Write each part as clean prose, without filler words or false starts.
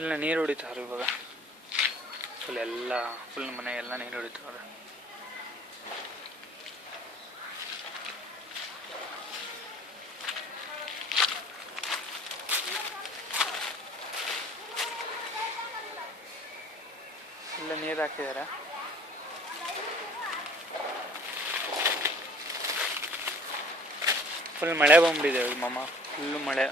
ಇಲ್ಲ ನೀರು ಹೊಡಿತಾರೆ ಇವಾಗ. ಫುಲ್ ಮನೆಗೆಲ್ಲ ನೀರು ಹೊಡಿತಾರೆ. ಇಲ್ಲ ನೀರು ಹಾಕಿದ್ದಾರೆ. ಫುಲ್ ಮಳೆ ಬಂದ್ಬಿಟ್ಟಿದೆ ಮಾಮ, ಫುಲ್ಲು ಮಳೆ.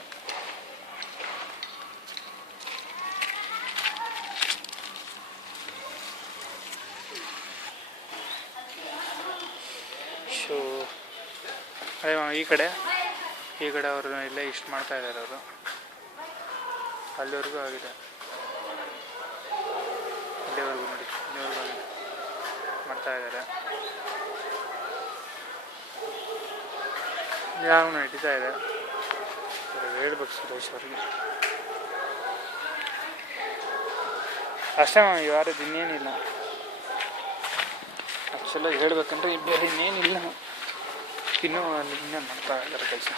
ಶೋ ಅದೇ ಮಾಮ, ಈ ಕಡೆ ಅವರು ಇಲ್ಲೇ ಇಷ್ಟು ಮಾಡ್ತಾ ಇದ್ದಾರೆ. ಅವರು ಅಲ್ಲಿವರೆಗೂ ಆಗಿದೆ, ಅಲ್ಲಿವರೆಗೂ ನೋಡಿ, ಇಲ್ಲಿವರೆಗೂ ಆಗಿದೆ, ಮಾಡ್ತಾ ಇದ್ದಾರೆ. ಯಾವ ನಡೀತಾ ಇದೆ ಹೇಳ್ಬೇಕು ಸುರೇಶ್ ಅವ್ರಿಗೆ. ಅಷ್ಟೇ ಮಾಮ, ಈ ವಾರದ್ದು ಇನ್ನೇನಿಲ್ಲ. ಆ್ಯಕ್ಚುಲಾಗಿ ಹೇಳ್ಬೇಕಂದ್ರೆ ಬೇರೆ ಇನ್ನೇನಿಲ್ಲ. ಇನ್ನೂ ಅಲ್ಲಿ ಇನ್ನೂ ಮಾಡ್ತಾ ಇದ್ದಾರೆ ಕೆಲಸ.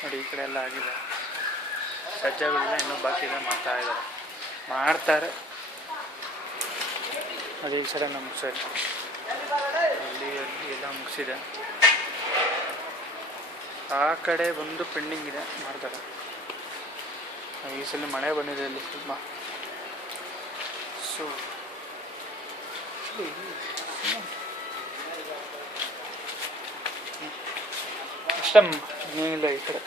ನೋಡಿ, ಈ ಕಡೆ ಎಲ್ಲ ಆಗಿದೆ. ಸಜ್ಜೆಗಳೆಲ್ಲ ಇನ್ನೂ ಬಾಕಿ ಇದೆ, ಮಾಡ್ತಾರೆ. ಅದೇ ಈ ಸಲ ನಮ್ಮ ಸೈಡ್ ಅಲ್ಲಿ ಎಲ್ಲ ಮುಗಿಸಿದೆ. ಆ ಕಡೆ ಬಂದು ಪೆಂಡಿಂಗ್ ಇದೆ, ಮಾಡ್ತಾರೆ. ಈ ಸಲ ಮಳೆ ಬಂದಿದೆ ಇಲ್ಲಿ ತುಂಬ. ಸೊ ಅಷ್ಟೇ, ಏನಿಲ್ಲ ಈ ಕಡೆ.